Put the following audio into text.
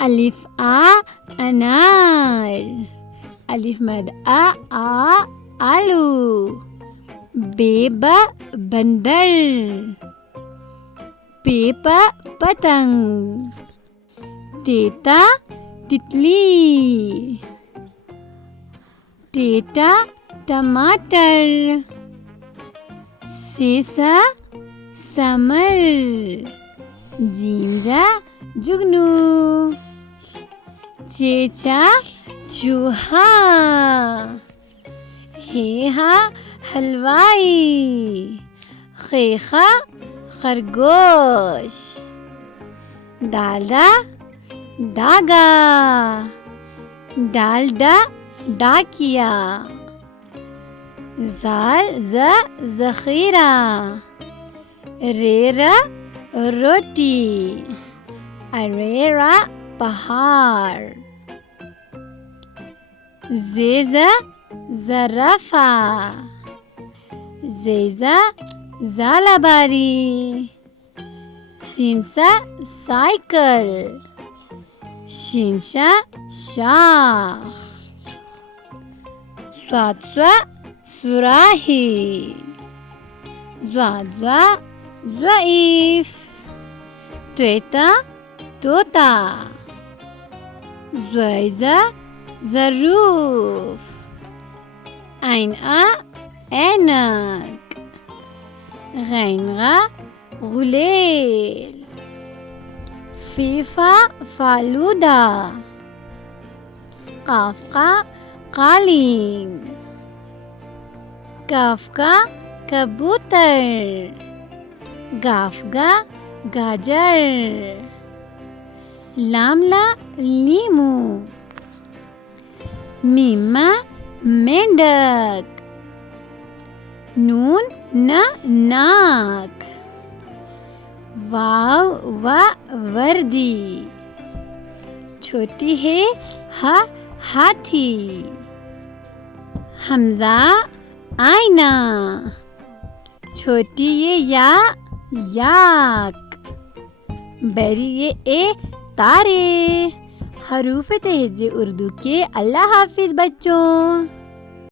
الف آ انار. الف مد آ آلو. بے با بندر. پے پا پتنگ. تیتا تتلی. ٹیٹا ٹماٹر. سیسا سمر. جیم جا جگنو. چیچا چوہا. ہے ہاں حلوائی. خیخا خرگوش. دادا داگا. ڈالڈا ڈاکیا. زال ذخیرہ. ریرا روٹی. اریرا پہاڑ. زیزا زرافہ. زیزا زالاباری. سینسا سائیکل. شینشا شاخ. سواتسوا سراہی. زوادزوا ضعیف. تویتا طوطا. زویزا ظروف. عین آ اینک. غین غا غلیل. فیفا فالودہ. قاف کا قالین. کاف کا کبوتر. گاف گا گاجر. لام لا لیمو. میم مینڈک. نون نا ناک. واو و وردی. چھوٹی ہے ہا ہاتھی. حمزہ آئینہ. چھوٹی یہ یا یاک. بڑی یہ اے تارے. حروف تہجی اردو کے. اللہ حافظ بچوں.